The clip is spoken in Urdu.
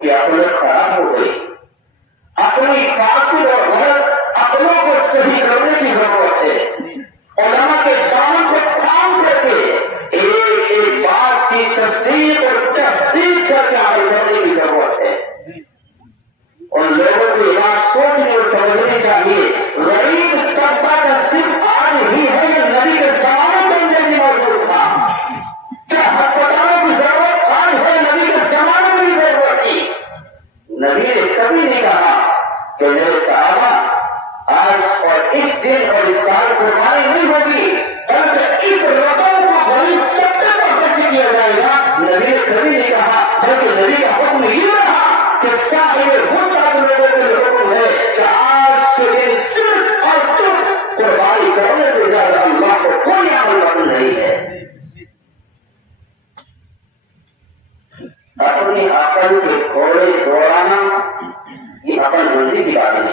کہ عقل خراب ہو گئی. اپنی فاسد اور غلط عقلوں کو صحیح کرنے کی ضرورت ہے. علماء کے کاموں کو تھام کر کے ایک ایک بات کی تصدیق اور تحقیق کر کے عمل کرنے کی ضرورت ہے. ان لوگوں کی بات سوچنے اور سمجھنے چاہیے. غریب طبقہ کا صرف آج ہی ہے کہ نبی کے زمانے میں بھی موجود تھا. کیا ہسپتالوں کی ضرورت آج ہے؟ نبی کے زمانے میں بھی ضرورت تھی. نبی نے کبھی نہیں کہا کہ میرے صحابہ آج اور اس دن اور اس سال قربانی نہیں ہوگی، بلکہ اس رقم کو غریب طبقے پر خرچ کیا جائے گا. نبی نے کبھی نہیں کہا، بلکہ نبی کا حکم یہ رہا کہ صاحب وسعت لوگوں کے لیے حکم ہے کہ آج کے دن صرف اور صرف قربانی کرنے سے زیادہ اللہ کو کوئی عمل پسند نہیں ہے. اپنی عقل کے گھوڑے دوڑانا یہ عقل مندی کی بات نہیں.